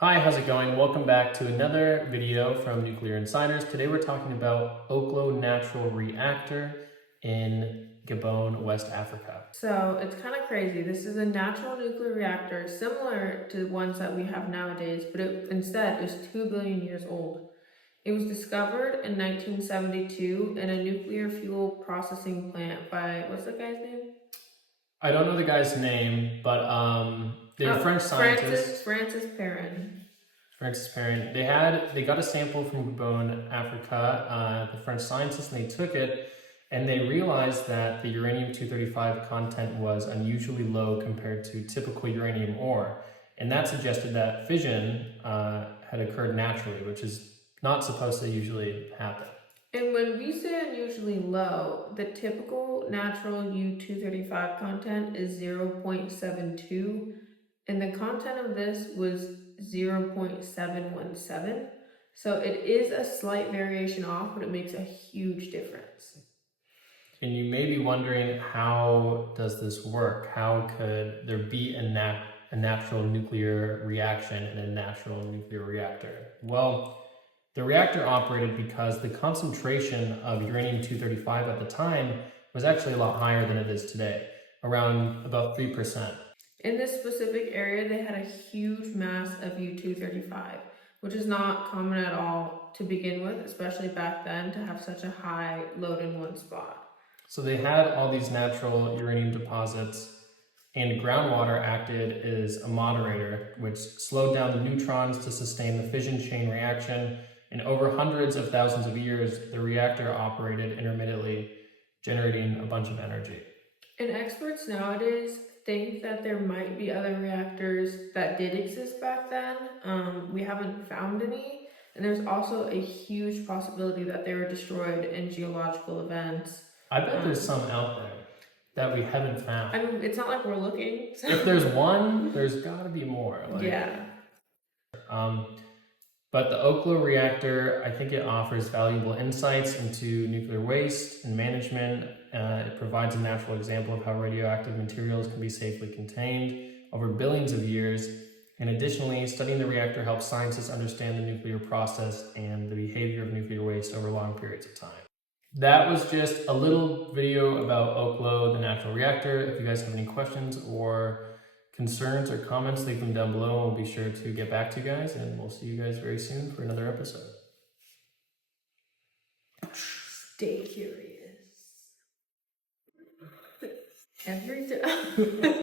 Hi, how's it going? Welcome back to another video from Nuclear Insiders. Today we're talking about Oklo Natural Reactor in Gabon, West Africa. So it's kind of crazy. This is a natural nuclear reactor similar to the ones that we have nowadays, but instead is 2 billion years old. It was discovered in 1972 in a nuclear fuel processing plant by, what's that guy's name? I don't know the guy's name, but they're French scientists. Francis Perrin. Francis Perrin. They got a sample from Gabon, Africa, the French scientists, and they took it and they realized that the uranium-235 content was unusually low compared to typical uranium ore. And that suggested that fission had occurred naturally, which is not supposed to usually happen. And when we say unusually low, the typical natural U-235 content is 0.72, and the content of this was 0.717. So it is a slight variation off, but it makes a huge difference. And you may be wondering, how does this work? How could there be a natural nuclear reaction in a natural nuclear reactor? Well, the reactor operated because the concentration of uranium-235 at the time was actually a lot higher than it is today, around about 3%. In this specific area, they had a huge mass of U-235, which is not common at all to begin with, especially back then, to have such a high load in one spot. So they had all these natural uranium deposits, and groundwater acted as a moderator, which slowed down the neutrons to sustain the fission chain reaction. And over hundreds of thousands of years, the reactor operated intermittently, generating a bunch of energy. And experts nowadays think that there might be other reactors that did exist back then. We haven't found any. And there's also a huge possibility that they were destroyed in geological events. I bet there's some out there that we haven't found. I mean, it's not like we're looking. So. If there's one, there's gotta be more. Yeah. But the Oklo reactor, I think it offers valuable insights into nuclear waste and management. It provides a natural example of how radioactive materials can be safely contained over billions of years. And additionally, studying the reactor helps scientists understand the nuclear process and the behavior of nuclear waste over long periods of time. That was just a little video about Oklo, the natural reactor. If you guys have any questions or concerns or comments, leave them down below. We'll be sure to get back to you guys, and we'll see you guys very soon for another episode. Stay curious. Every time.